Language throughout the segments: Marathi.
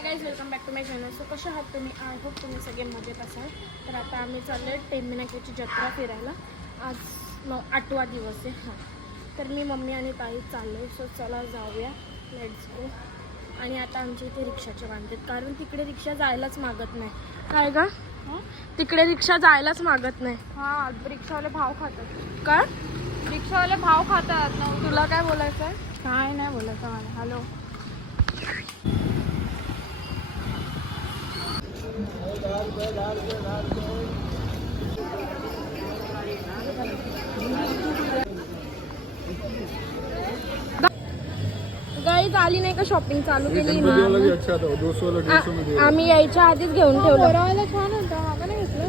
High guys, welcome back to my channel. So कशा आहात तुम्ही? आय होप तुम्ही सगळे मजेत असाल. तर आता आम्ही चाललो आहे टेंबिनाक्याची जत्रा फिरायला. आज 8वा दिवस आहे. हां, तर मी मम्मी आणि ताई चाललो आहे. सो चला जाऊया, लेट्स गो. आणि आता आमच्या इथे रिक्षाचे वांदे आहेत, कारण तिकडे रिक्षा जायलाच मागत नाही. काय का तिकडे रिक्षा जायलाच मागत नाही. हा, रिक्षावाले भाव खातात. का रिक्षावाले भाव खातात ना. तुला काय बोलायचं आहे? काय नाही बोलायचं मला. हॅलो. गाईज आली नाही का शॉपिंग चालू केली? अच्छा था 200 वाला 150 में दे रहा आम्ही यायच्या आधीच घेऊन ठेवलं. बोरावाला छान होता, मागं नाही घेतलं.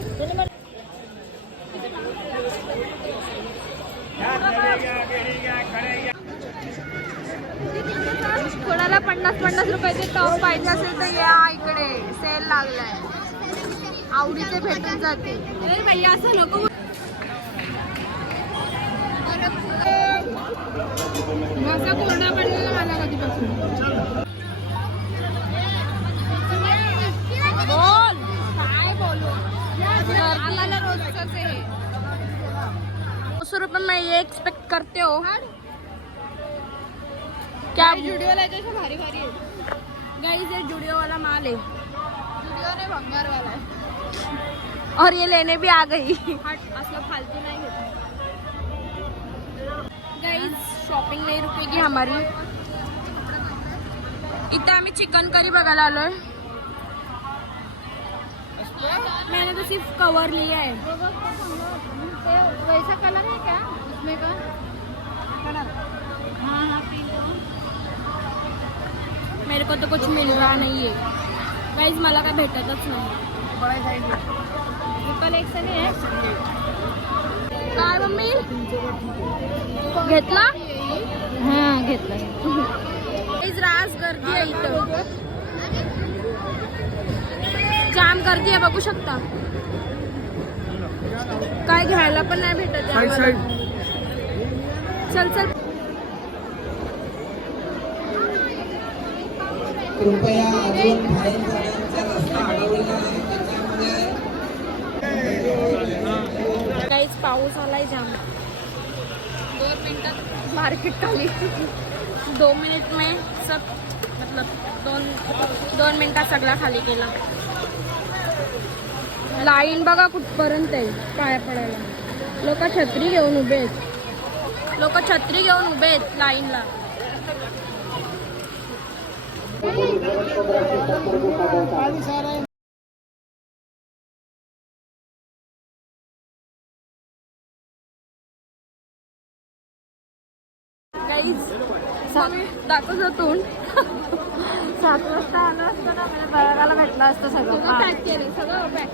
कोणाला 50-50 रुपयाचे टॉप पाहिजे असेल तर या इकडे, सेल लागलाय. आवडीचे भेटून जाते. अरे भैया असं नको. माझा कोरडा पडलेला मला कधीपासून. बोल. काय बोलू, आम्हाला रोजच हे 200 रुपये मैं ये एक्सपेक्ट करते हो क्या? जुडिओला याच्याशी भारी भारी आहे. गाइस ये जुडियो वाला माल है जुडिओ ने भंगारवाला आहे. और ये लेने भी आ गई. हट, असलं फालतू नाही घेत. गाइस शॉपिंग नहीं रुकेगी हमारी. इतना आम्ही चिकन करी बघायला आलोय. मैंने तो सिर्फ कवर लिया है. ते वैसा कलर है क्या उसमें का? कलर हाँ मेरे को तो कुछ मिल रहा नहीं है गाइस. मला काय भेटतच नाही. ट्रिपल एक्सेल है. काय मम्मी घेतला? हाँ घेतला. गाइस रास गर्दी आहे इथं. जाम गर्दी आहे, बघू शकता. काय घ्यायला पण नाही भेटत आहे आम्हाला. चल चल. कृपया अजून बाहेर जाण्याचा रस्ता अडवलेला आहे त्याच्यामुळे. गाइस पाऊस आलाय जाम. 2 मिनिटात मार्केट खाली 2 मिनिट में सब, मतलब दोन मिनिटात सगळा खाली केला. लाईन बघा कुठपर्यंत आहे पाया पडायला. लोक छत्री घेऊन उभे आहेत. लोक छत्री घेऊन उभे आहेत लाईनला. गाईज दाखवतो तोंड. 7 वाजता आलं असतं ना, मला बघायला भेटलं असतं सगळं. पॅक केलं सगळं पॅक.